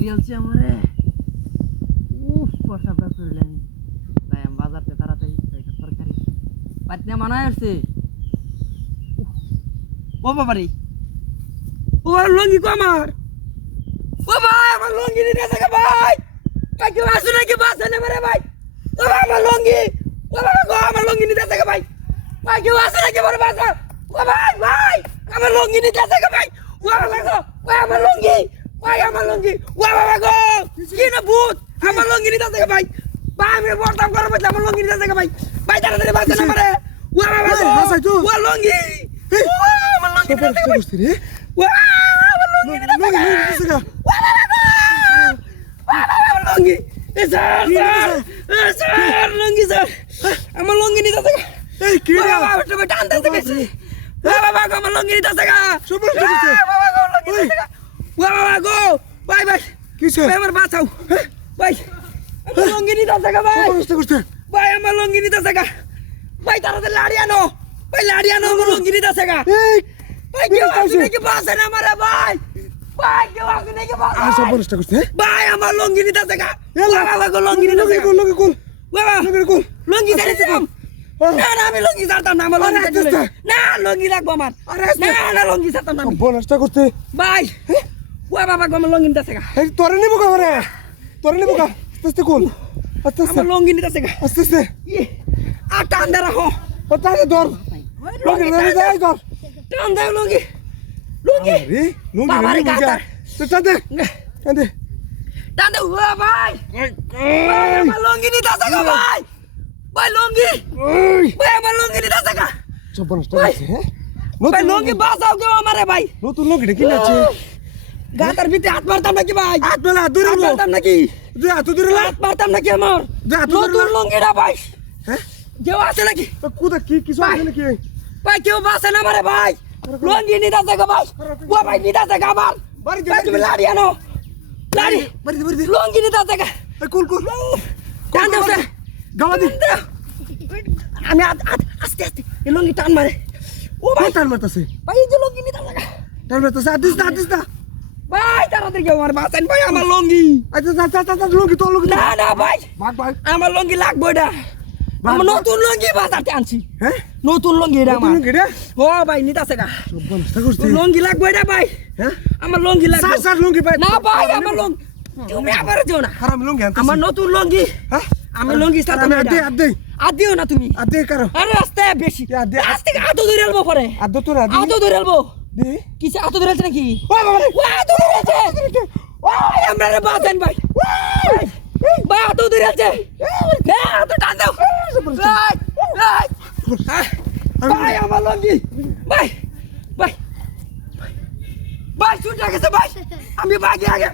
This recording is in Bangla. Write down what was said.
রিয়ালছি আমারে উফ পয়সা প্রাপ্ত হইলেন তাই আমি বাজারতে তাড়াতাড়ি একটা তরকারি পাতনা মানায় আসছে ও বাবারে ও লঙ্গি কো আমার ও ভাই আমার লঙ্গি নিতে আসে ভাই ভাই কেউ আসে নাকি বাসে নেবে রে ভাই ও আমার লঙ্গি ও বাবা গো আমার লঙ্গি নিতে আসে ভাই ভাই কেউ আসে নাকি বড় বাসা ও ভাই ভাই আমার লঙ্গি নিতে আসে ভাই ও বাবা গো ভাই আমার লঙ্গি ভাই আমার লঙ্গি ও বাবা গো কি না ভূত আমার লঙ্গি নিতে আসে ভাই ভাই আমি বড়তাম করে বসে আমার লঙ্গি নিতে আসে ভাই ভাই তাড়াতাড়ি বাসে না মারে ও বাবা গো ও লঙ্গি ও আমার লঙ্গি নিতে আসে ভাই ও আমার লঙ্গি নিতে আসে লঙ্গি স্যার লঙ্গি স্যার আমার লঙ্গি নিতে আসে এই কি রে বাবা তুমি টান দিতে বেশি বাবা গো আমার লঙ্গি নিতে আসে সবুজ করছে বাবা গো লঙ্গি নিতে আসে বাবা গো ভাই ভাই কিছে ভাই আমার বাঁচাও ভাই আমার লঙ্গি নিতে আসে ভাই সবুজ করছে ভাই আমার লঙ্গি নিতে আসে ভাই তাড়াতাড়ি লাড়ি আনো ভাই লাড়ি আনো আমার লঙ্গি নিতে আসে এই ভাই কেউ আসে নাকি বাসে না মারে ভাই ভাই কেউ আসে নাকি বাসে আর সবুজ করছে ভাই আমার লঙ্গি নিতে আসে বাবা গো লঙ্গি নিতে আসে লঙ্গি কোল বাবা লঙ্গি কোল লঙ্গি ছাড়িছিলাম না না আমি লঙ্গি ছাড়তাম না আমার লঙ্গি ছাড়তে না লঙ্গি লাগবো আমার না না লঙ্গি ছাড়তাম না আমি বোনাসটা করতে ভাই ও বাবা গো আমার লঙ্গি নিতে আসে এই তোরে নিবো কা রে তোরে নিবো কা আস্তে কোল আস্তে আমার লঙ্গি নিতে আসে আস্তে আস্তে আর টান দে রাখো ও তারে ধর লঙ্গি ধরে যাই ধর টান দে লঙ্গি লঙ্গি রে লঙ্গি বাবারে লঙ্গি কাতার টান দে টান দে টান দে ও ভাই ভাই আমার লঙ্গি নিতে আসে ভাই ভাই লঙ্গি ওই ভাই আমার লঙ্গি নিতে আসে সব বোনাসটা করছে হ্যাঁ ভাই লঙ্গি বাঁচাও কেউ আমারে ভাই নতুন লঙ্গিটা কিনে আছে গাতার ভিতরে হাত মারতাম নাকি ভাই হাত মেলা হাত ধরে হাত মারতাম নাকি দে হাত ধরে লা হাত মারতাম নাকি আমার দে হাত ধরে নতুন লঙ্গিটা ভাই হ্যাঁ কেউ আছে নাকি কোথা কি কিছু আছে নাকি ভাই কেউ বাসে না মারে ভাই লঙ্গি নিতে আসে ভাই ও ভাই নিতে আসে আমার বাড়ি ভাই তুমি লাড়ি আনো লাড়ি বাড়ি লঙ্গি নিতে আসে কুল কুল টান দে ওটা গাওয়া দি আমি আস্তে আস্তে এই লঙ্গি টান মারে ও ভাই টান মারতাছে ভাই এই যে লঙ্গি নিতে আসে টান মারতাছে আদিস না ভাই তাড়াতাড়ি কেউ আমার বাঁচান ভাই আমার লঙ্গি আচ্ছা লঙ্গি তো লঙ্গি না না ভাই ভাগ ভাগ আমার লঙ্গি লাগবে এটা আমার নতুন লঙ্গি বাজারতে আনছি হ্যাঁ নতুন লঙ্গি এটা আমার লঙ্গি রে ও ভাই নিতে আসে সব বোনাসটা করছে লঙ্গি লাগবে এটা ভাই হ্যাঁ আমার লঙ্গি লাগবে স্যার লঙ্গি ভাই না ভাই আমার লঙ্গি তুমি আবার যেও না হারাম লঙ্গি আনতাছি আমার নতুন লঙ্গি হ্যাঁ আমি লঙ্গি সাথে আমি আদে আর দিও না তুমি আদে কারো আরে রাস্তা বেশি আদে আস্তে আতো ধরে আলবো পরে আদে তো না আতো ধরে আলবো দি কিসে আতো ধরে আছে নাকি ও বাবা রে ও আতো ধরে আছে ওই আমরা রে বাঁচান ভাই ভাই আতো ধরে আছে হ্যাঁ আতো টান দাও ভাই আমার লঙ্গি ভাই ভাই ভাই ছুটে গেছে ভাই আমি ভাগি আগে